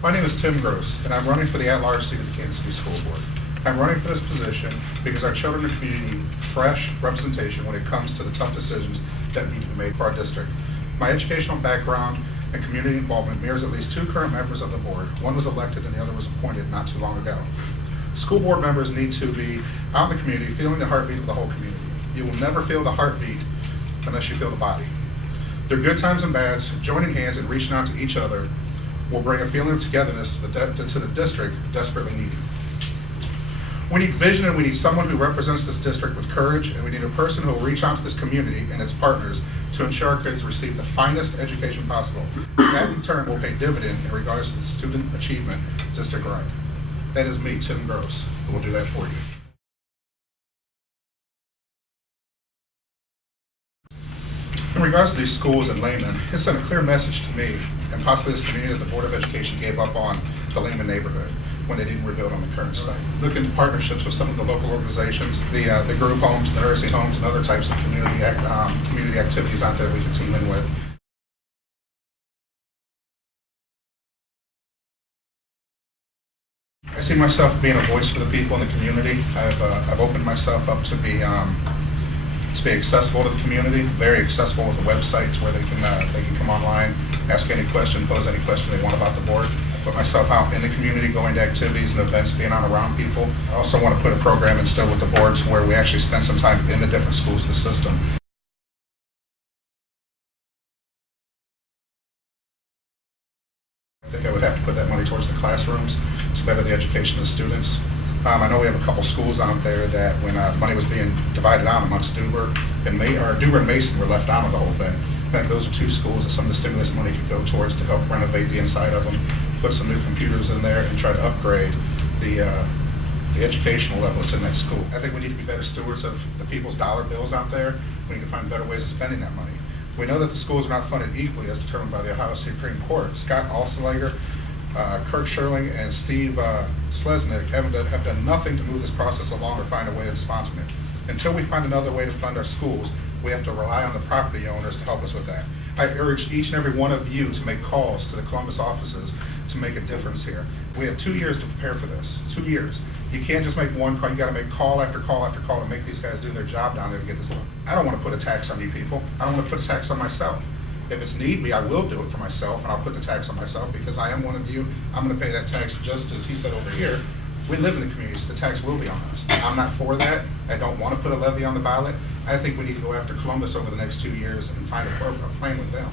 My name is Tim Gross, and I'm running for the at-large seat of the Canton City School Board. I'm running for this position because our children in the community need fresh representation when it comes to the tough decisions that need to be made for our district. My educational background and community involvement mirrors at least two current members of the board. One was elected and the other was appointed not too long ago. School board members need to be out in the community feeling the heartbeat of the whole community. You will never feel the heartbeat unless you feel the body. Through good times and bads, joining hands and reaching out to each other will bring a feeling of togetherness to the district desperately needed. We need vision, and we need someone who represents this district with courage, and we need a person who will reach out to this community and its partners to ensure our kids receive the finest education possible. That in turn will pay dividend in regards to the student achievement district-wide. That is me, Tim Gross, who will do that for you. In regards to these schools and laymen, it sent a clear message to me and possibly this community that the Board of Education gave up on the layman neighborhood when they didn't rebuild on the current site. Looking into partnerships with some of the local organizations, the group homes, the nursing homes, and other types of community activities out there we can team in with. I see myself being a voice for the people in the community. I've opened myself up to be accessible to the community, very accessible with the websites where they can come online, ask any question, pose any question they want about the board. I put myself out in the community, going to activities and events, being out around people. I also want to put a program in still with the boards where we actually spend some time in the different schools in the system. I think I would have to put that money towards the classrooms to better the education of the students. I know we have a couple schools out there that when money was being divided out amongst Dubur and Mason were left out of the whole thing. I think those are two schools that some of the stimulus money could go towards to help renovate the inside of them, put some new computers in there, and try to upgrade the educational level that's in that school. I think we need to be better stewards of the people's dollar bills out there. We need to find better ways of spending that money. We know that the schools are not funded equally as determined by the Ohio Supreme Court. Scott Alselager, Kirk Sherling, and Steve Slesnick have done nothing to move this process along or find a way to sponsor it. Until we find another way to fund our schools, we have to rely on the property owners to help us with that. I urge each and every one of you to make calls to the Columbus offices to make a difference here. We have 2 years to prepare for this, 2 years. You can't just make one call, you gotta make call after call after call to make these guys do their job down there to get this done. I don't wanna put a tax on you people. I don't wanna put a tax on myself. If it's need be, I will do it for myself, and I'll put the tax on myself because I am one of you. I'm going to pay that tax just as he said over here. We live in the community, so the tax will be on us. I'm not for that. I don't want to put a levy on the ballot. I think we need to go after Columbus over the next 2 years and find a plan with them.